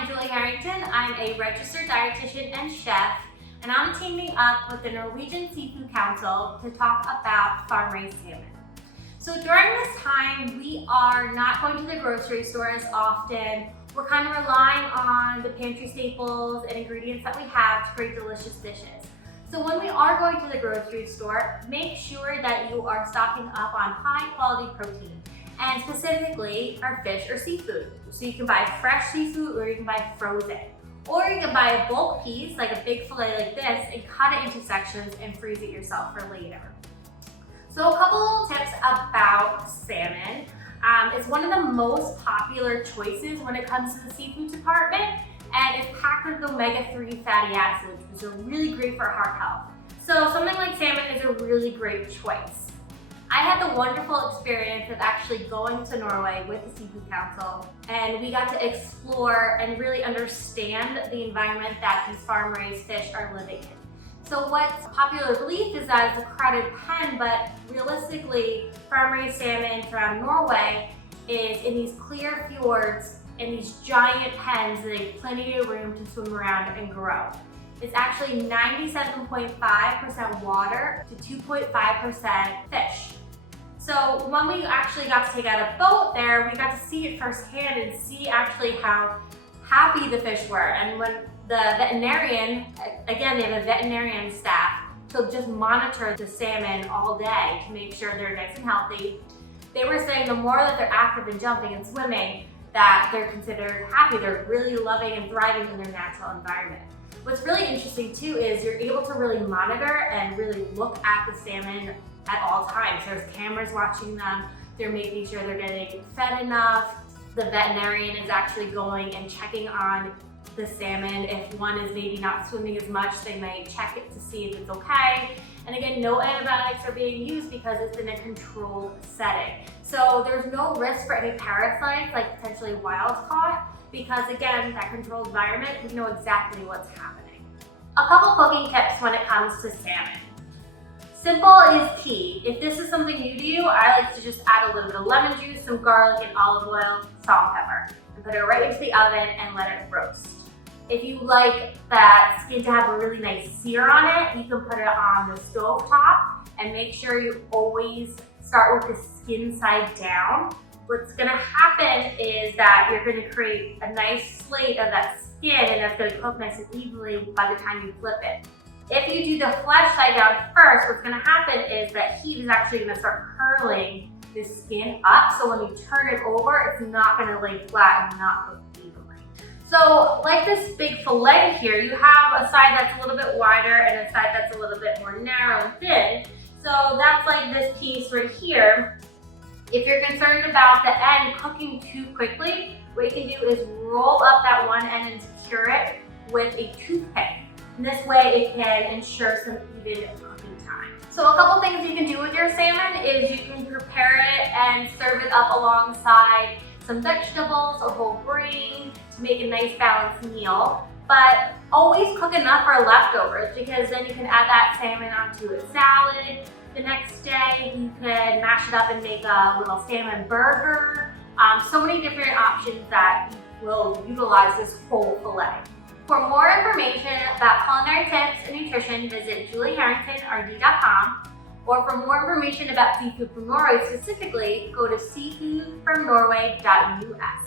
I'm Julie Harrington. I'm a registered dietitian and chef, and I'm teaming up with the Norwegian Seafood Council to talk about farm-raised salmon. So during this time, we are not going to the grocery store as often. We're kind of relying on the pantry staples and ingredients that we have to create delicious dishes. So when we are going to the grocery store, make sure that you are stocking up on high quality protein, and specifically our fish or seafood. So you can buy fresh seafood or you can buy frozen. Or you can buy a bulk piece, like a big fillet like this, and cut it into sections and freeze it yourself for later. So a couple little tips about salmon. It's one of the most popular choices when it comes to the seafood department, and it's packed with omega-3 fatty acids, which are really great for heart health. So something like salmon is a really great choice. I had the wonderful experience of actually going to Norway with the Seafood Council, and we got to explore and really understand the environment that these farm-raised fish are living in. So what's popular belief is that it's a crowded pen, but realistically, farm-raised salmon from Norway is in these clear fjords in these giant pens that have plenty of room to swim around and grow. It's actually 97.5% water to 2.5% fish. So when we actually got to take out a boat there, we got to see it firsthand and see actually how happy the fish were. And when the veterinarian, again, they have a veterinarian staff to just monitor the salmon all day to make sure they're nice and healthy. They were saying the more that they're active and jumping and swimming, that they're considered happy. They're really loving and thriving in their natural environment. What's really interesting too is you're able to really monitor and really look at the salmon at all times. There's cameras watching them. They're making sure they're getting fed enough. The veterinarian is actually going and checking on the salmon. If one is maybe not swimming as much, they may check it to see if it's okay. And again, no antibiotics are being used because it's in a controlled setting. So there's no risk for any parasites, like potentially wild caught, because again, that controlled environment, we know exactly what's happening. A couple cooking tips when it comes to salmon. Simple is key. If this is something new to you, I like to just add a little bit of lemon juice, some garlic and olive oil, salt and pepper, and put it right into the oven and let it roast. If you like that skin to have a really nice sear on it, you can put it on the stove top and make sure you always start with the skin side down. What's gonna happen is that you're gonna create a nice slate of that skin, and that's gonna cook nice and evenly by the time you flip it. If you do the flesh side down first, what's gonna happen is that heat is actually gonna start curling the skin up, so when you turn it over, it's not gonna lay flat and not cook evenly. So like this big fillet here, you have a side that's a little bit wider and a side that's a little bit more narrow and thin. So that's like this piece right here. If you're concerned about the end cooking too quickly, what you can do is roll up that one end and secure it with a toothpick. And this way it can ensure some even cooking time. So a couple things you can do with your salmon is you can prepare it and serve it up alongside some vegetables or whole grain to make a nice balanced meal. But always cook enough for leftovers, because then you can add that salmon onto a salad. The next day you can mash it up and make a little salmon burger. So many different options that will utilize this whole fillet. For more information about culinary tips and nutrition, visit julieharringtonrd.com, or for more information about seafood from Norway specifically, go to seafoodfromnorway.us.